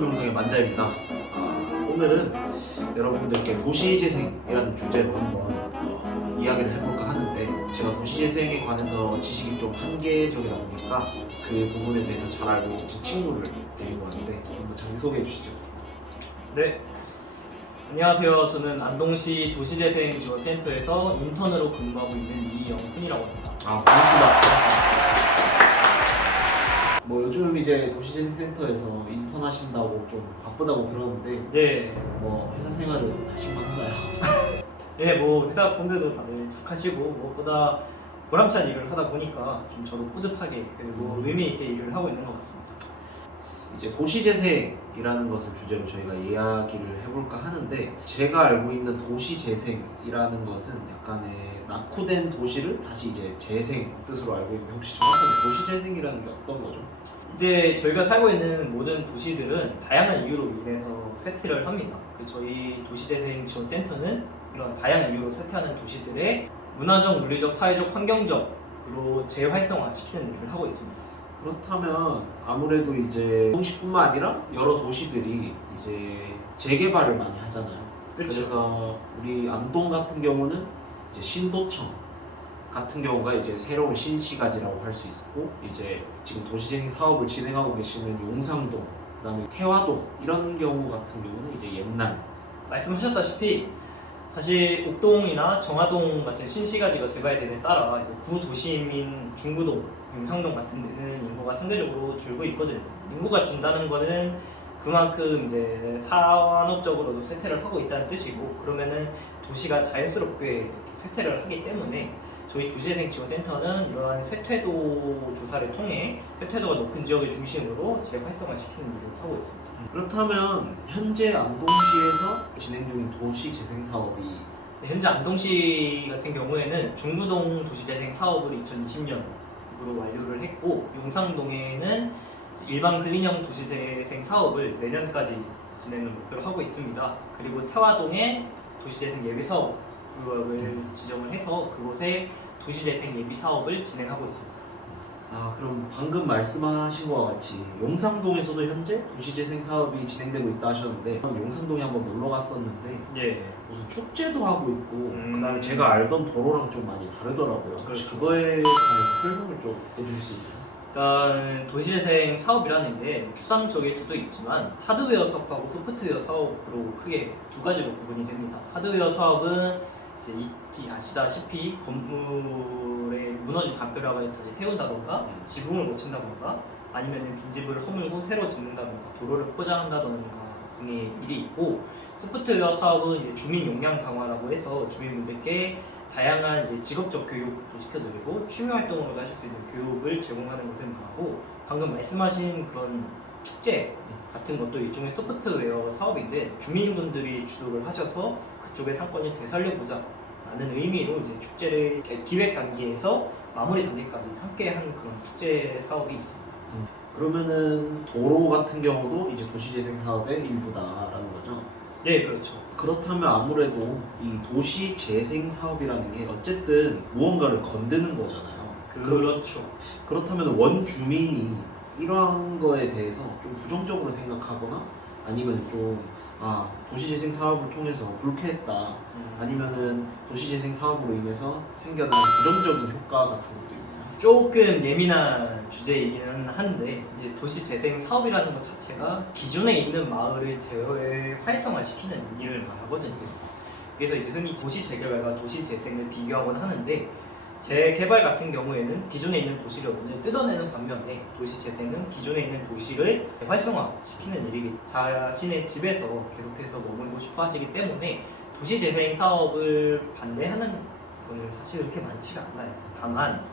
농성의 만자입니다. 오늘은 여러분들께 도시재생이라는 주제로 한번 이야기를 해볼까 하는데, 제가 도시재생에 관해서 지식이 좀 한계적이다 보니까 그 부분에 대해서 잘 알고 제 친구를 데리고 왔는데, 한번 자기 소개해 주시죠. 네, 안녕하세요. 저는 안동시 도시재생지원센터에서 인턴으로 근무하고 있는 이영훈이라고 합니다. 반갑습니다. 뭐 요즘 이제 도시재생센터에서 인턴 하신다고 좀 바쁘다고 들었는데, 네, 뭐 회사 생활은 하실만 하나요? 네, 뭐 회사 분들도 다들 착하시고 무엇보다 보람찬 일을 하다 보니까 좀 저도 뿌듯하게 그리고 의미 있게 일을 하고 있는 것 같습니다. 이제 도시재생이라는 것을 주제로 저희가 이야기를 해볼까 하는데, 제가 알고 있는 도시재생이라는 것은 약간의 낙후된 도시를 다시 이제 재생 뜻으로 알고 있는데, 혹시 정확하게 도시재생이라는 게 어떤 거죠? 이제 저희가 살고 있는 모든 도시들은 다양한 이유로 인해서 쇠퇴를 합니다. 저희 도시재생지원센터는 이런 다양한 이유로 쇠퇴하는 도시들의 문화적, 물리적, 사회적, 환경적으로 재활성화시키는 일을 하고 있습니다. 그렇다면 아무래도 이제 도시뿐만 아니라 여러 도시들이 이제 재개발을 많이 하잖아요. 그렇죠. 그래서 우리 안동 같은 경우는 이제 신도청 같은 경우가 이제 새로운 신시가지라고 할 수 있고, 이제 지금 도시재생 사업을 진행하고 계시는 용상동, 그다음에 태화동 이런 경우 같은 경우는 이제 옛날. 말씀하셨다시피 사실 옥동이나 정화동 같은 신시가지가 개발됨에 따라 이제 구도심인 중구동, 용상동 같은 데는 인구가 상대적으로 줄고 있거든요. 인구가 준다는 거는 그만큼 이제 산업적으로도 쇠퇴를 하고 있다는 뜻이고, 그러면은 도시가 자연스럽게 이렇게 쇠퇴를 하기 때문에 저희 도시재생지원센터는 이러한 쇠퇴도 조사를 통해 쇠퇴도가 높은 지역을 중심으로 재활성화시키는 일을 하고 있습니다. 그렇다면 현재 안동시에서 진행 중인 도시재생 사업이 네, 현재 안동시 같은 경우에는 중구동 도시재생 사업을 2020년으로 완료를 했고, 용상동에는 일반 근린형 도시재생 사업을 내년까지 진행을 목표로 하고 있습니다. 그리고 태화동에 도시재생 예비 사업을 지정을 해서 그곳에 도시재생 예비 사업을 진행하고 있습니다. 그럼 방금 말씀하신 것과 같이 용상동에서도 현재 도시재생 사업이 진행되고 있다 하셨는데, 용상동에 한번 놀러 갔었는데 네. 무슨 축제도 하고 있고, 그다음에 음. 제가 알던 도로랑 좀 많이 다르더라고요. 그렇죠. 그거에 관해서 설명을 좀 해주실 수 있나요? 일단 도시재생 사업이라는 게 추상적일 수도 있지만 하드웨어 사업하고 소프트웨어 사업으로 크게 두 가지로 구분이 됩니다. 하드웨어 사업은 이제 익히 아시다시피 건물의 무너진 담벼락을 다시 세운다던가 지붕을 고친다던가 아니면 빈집을 허물고 새로 짓는다던가 도로를 포장한다던가 등의 일이 있고, 소프트웨어 사업은 이제 주민 역량 강화라고 해서 주민분들께 다양한 이제 직업적 교육도 시켜드리고 취미 활동으로 하실 수 있는 교육을 제공하는 것을 말하고, 방금 말씀하신 그런 축제 같은 것도 일종의 소프트웨어 사업인데 주민분들이 주도를 하셔서 그쪽의 상권을 되살려보자 라는 의미로 이제 축제를 기획 단계에서 마무리 단계까지 함께한 그런 축제 사업이 있습니다. 그러면은 도로 같은 경우도 이제 도시재생 사업의 일부다라는 거죠. 네, 그렇죠. 그렇다면 아무래도 이 도시재생 사업이라는 게 어쨌든 무언가를 건드는 거잖아요. 그렇죠. 그렇다면 원주민이 이러한 거에 대해서 좀 부정적으로 생각하거나, 아니면 좀 도시재생 사업을 통해서 불쾌했다, 아니면은 도시재생 사업으로 인해서 생겨난 부정적인 효과 같은 것도 있나요? 조금 예민한 주제이기는 한데, 이제 도시재생 사업이라는 것 자체가 기존에 있는 마을을 재활성화시키는 일을 말하거든요. 그래서 이제 흔히 도시재개발과 도시재생을 비교하곤 하는데, 재개발 같은 경우에는 기존에 있는 도시를 완전히 뜯어내는 반면에 도시재생은 기존에 있는 도시를 활성화시키는 일이기, 자신의 집에서 계속해서 머물고 싶어 하시기 때문에 도시재생 사업을 반대하는 분은 사실 그렇게 많지가 않아요. 다만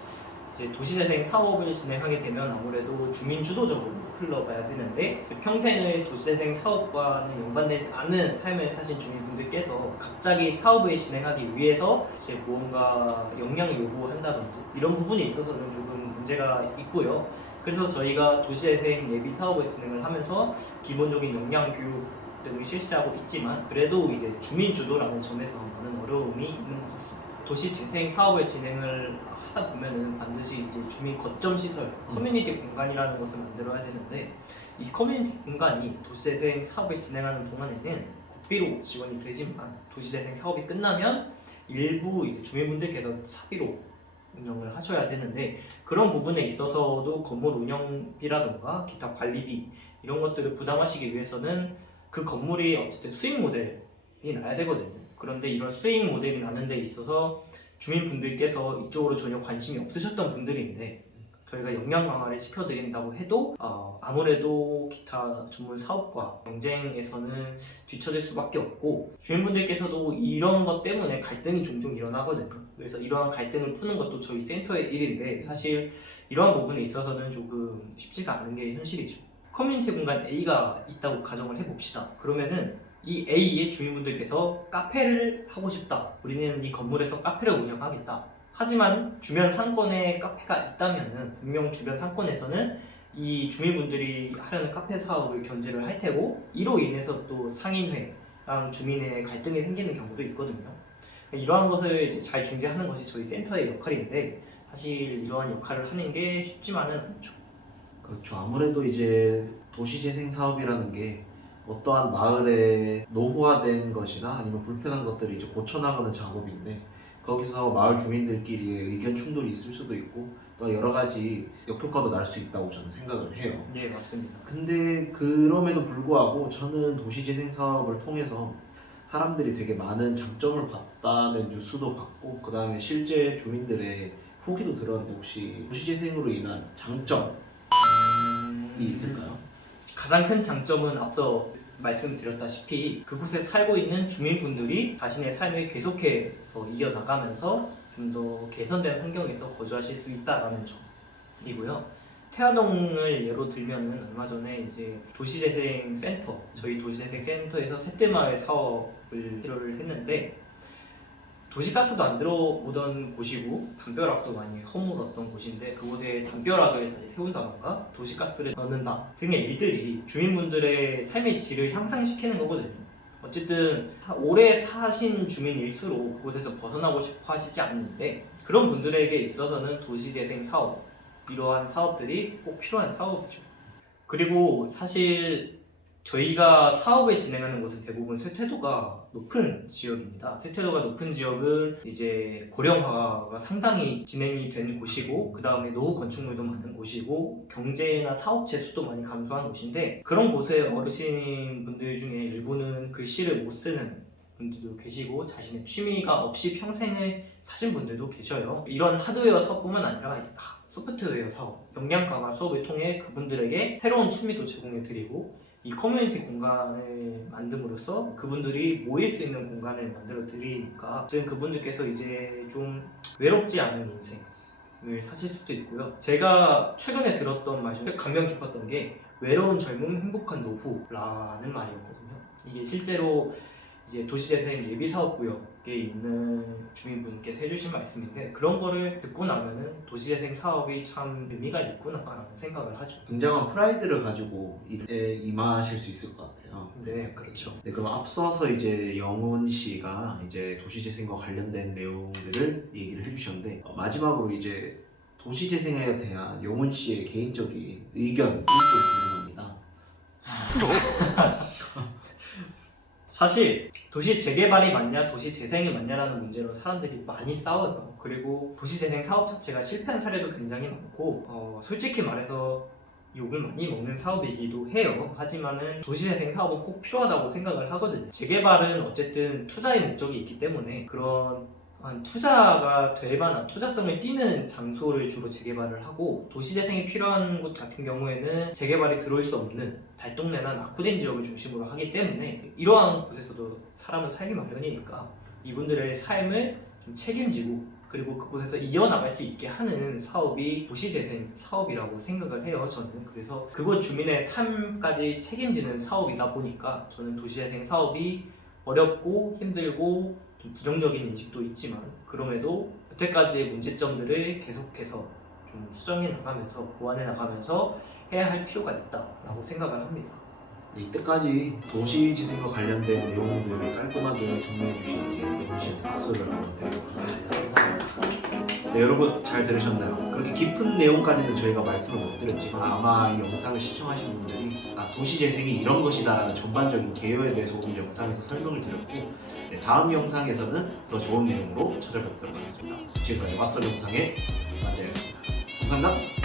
이제 도시재생 사업을 진행하게 되면 아무래도 주민 주도적으로 흘러가야 되는데, 평생을 도시재생 사업과는 연관되지 않은 삶을 사신 주민분들께서 갑자기 사업을 진행하기 위해서 이제 무언가 역량을 요구한다든지 이런 부분에 있어서는 조금 문제가 있고요. 그래서 저희가 도시재생 예비 사업을 진행을 하면서 기본적인 역량 교육 등을 실시하고 있지만, 그래도 이제 주민 주도라는 점에서 많은 어려움이 있는 것 같습니다. 도시재생 사업을 진행을 하다 보면은 반드시 이제 주민 거점 시설, 커뮤니티 공간이라는 것을 만들어야 되는데 이 커뮤니티 공간이 도시재생 사업을 진행하는 동안에는 국비로 지원이 되지만 도시재생 사업이 끝나면 일부 이제 주민분들께서 사비로 운영을 하셔야 되는데 그런 부분에 있어서도 건물 운영비라던가 기타 관리비 이런 것들을 부담하시기 위해서는 그 건물이 어쨌든 수익 모델이 나야 되거든요. 그런데 이런 수익 모델이 나는 데 있어서 주민분들께서 이쪽으로 전혀 관심이 없으셨던 분들인데 저희가 역량 강화를 시켜드린다고 해도 아무래도 기타 전문 사업과 경쟁에서는 뒤처질 수밖에 없고 주민분들께서도 이런 것 때문에 갈등이 종종 일어나거든요. 그래서 이러한 갈등을 푸는 것도 저희 센터의 일인데 사실 이러한 부분에 있어서는 조금 쉽지가 않은 게 현실이죠. 커뮤니티 공간 A가 있다고 가정을 해봅시다. 그러면은 이 A의 주민분들께서 카페를 하고 싶다. 우리는 이 건물에서 카페를 운영하겠다. 하지만 주변 상권에 카페가 있다면은 분명 주변 상권에서는 이 주민분들이 하려는 카페 사업을 견제를 할 테고 이로 인해서 또 상인회랑 주민의 갈등이 생기는 경우도 있거든요. 이러한 것을 이제 잘 중재하는 것이 저희 센터의 역할인데 사실 이러한 역할을 하는 게 쉽지만은 않죠. 그렇죠. 아무래도 이제 도시재생 사업이라는 게 어떠한 마을에 노후화된 것이나 아니면 불편한 것들을 이제 고쳐나가는 작업인데 거기서 마을 주민들끼리의 의견 충돌이 있을 수도 있고 또 여러 가지 역효과도 날 수 있다고 저는 생각을 해요. 네, 맞습니다. 근데 그럼에도 불구하고 저는 도시재생 사업을 통해서 사람들이 되게 많은 장점을 봤다는 뉴스도 봤고 그 다음에 실제 주민들의 후기도 들었는데 혹시 도시재생으로 인한 장점이 있을까요? 가장 큰 장점은 앞서 말씀드렸다시피 그곳에 살고 있는 주민분들이 자신의 삶을 계속해서 이어나가면서 좀 더 개선된 환경에서 거주하실 수 있다는 점이고요. 태화동을 예로 들면은 얼마 전에 이제 도시재생센터, 저희 도시재생센터에서 새들마을 사업을 실현을 했는데 도시가스도 안 들어오던 곳이고 담벼락도 많이 허물었던 곳인데 그곳에 담벼락을 다시 세운다던가 도시가스를 넣는다 등의 일들이 주민분들의 삶의 질을 향상시키는 거거든요. 어쨌든 오래 사신 주민일수록 그곳에서 벗어나고 싶어 하시지 않는데 그런 분들에게 있어서는 도시재생 사업, 이러한 사업들이 꼭 필요한 사업이죠. 그리고 사실 저희가 사업을 진행하는 곳은 대부분 세태도가 높은 지역입니다. 세태도가 높은 지역은 이제 고령화가 상당히 진행이 된 곳이고 그 다음에 노후 건축물도 많은 곳이고 경제나 사업체 수도 많이 감소한 곳인데 그런 곳에 어르신 분들 중에 일부는 글씨를 못 쓰는 분들도 계시고 자신의 취미가 없이 평생을 사신 분들도 계셔요. 이런 하드웨어 사업뿐만 아니라 소프트웨어 사업, 역량 강화 수업을 통해 그분들에게 새로운 취미도 제공해드리고 이 커뮤니티 공간을 만듦으로써 그분들이 모일 수 있는 공간을 만들어 드리니까 지금 그분들께서 이제 좀 외롭지 않은 인생을 사실 수도 있고요. 제가 최근에 들었던 말 중에 감명 깊었던 게 외로운 젊음 행복한 노후라는 말이었거든요. 이게 실제로 이제 도시재생 예비사업구역에 있는 주민분께서 해주신 말씀인데 그런 거를 듣고 나면은 도시재생 사업이 참 의미가 있구나라는 생각을 하죠. 굉장한 프라이드를 가지고 일에 임하실 수 있을 것 같아요. 네, 그렇죠. 네, 그럼 앞서서 이제 영훈 씨가 이제 도시재생과 관련된 내용들을 얘기를 해주셨는데 마지막으로 이제 도시재생에 대한 영훈 씨의 개인적인 의견이 좀 궁금합니다. 사실 도시 재개발이 맞냐 도시 재생이 맞냐라는 문제로 사람들이 많이 싸워요. 그리고 도시 재생 사업 자체가 실패한 사례도 굉장히 많고 솔직히 말해서 욕을 많이 먹는 사업이기도 해요. 하지만은 도시 재생 사업은 꼭 필요하다고 생각을 하거든요. 재개발은 어쨌든 투자의 목적이 있기 때문에 그런 투자가 될 만한 투자성을 띠는 장소를 주로 재개발을 하고 도시재생이 필요한 곳 같은 경우에는 재개발이 들어올 수 없는 달동네나 낙후된 지역을 중심으로 하기 때문에 이러한 곳에서도 사람은 살기 마련이니까 이분들의 삶을 좀 책임지고 그리고 그곳에서 이어나갈 수 있게 하는 사업이 도시재생 사업이라고 생각을 해요. 저는 그래서 그곳 주민의 삶까지 책임지는 사업이다 보니까 저는 도시재생 사업이 어렵고 힘들고 좀 부정적인 인식도 있지만 그럼에도 여태까지의 문제점들을 계속해서 좀 수정해 나가면서 보완해 나가면서 해야 할 필요가 있다라고 생각을 합니다. 이때까지 도시재생과 관련된 내용들을 깔끔하게 정리해 주신 이제 명훈 씨한테 박수를 한번 드리도록 하겠습니다. 네, 여러분 잘 들으셨나요? 그렇게 깊은 내용까지는 저희가 말씀을 못 드렸지만 아마 이 영상을 시청하신 분들이 도시재생이 이런 것이다라는 전반적인 개요에 대해서 오늘 영상에서 설명을 드렸고 네, 다음 영상에서는 더 좋은 내용으로 찾아뵙도록 하겠습니다. 지금까지 왓썹 영상의 만재였습니다. 감사합니다.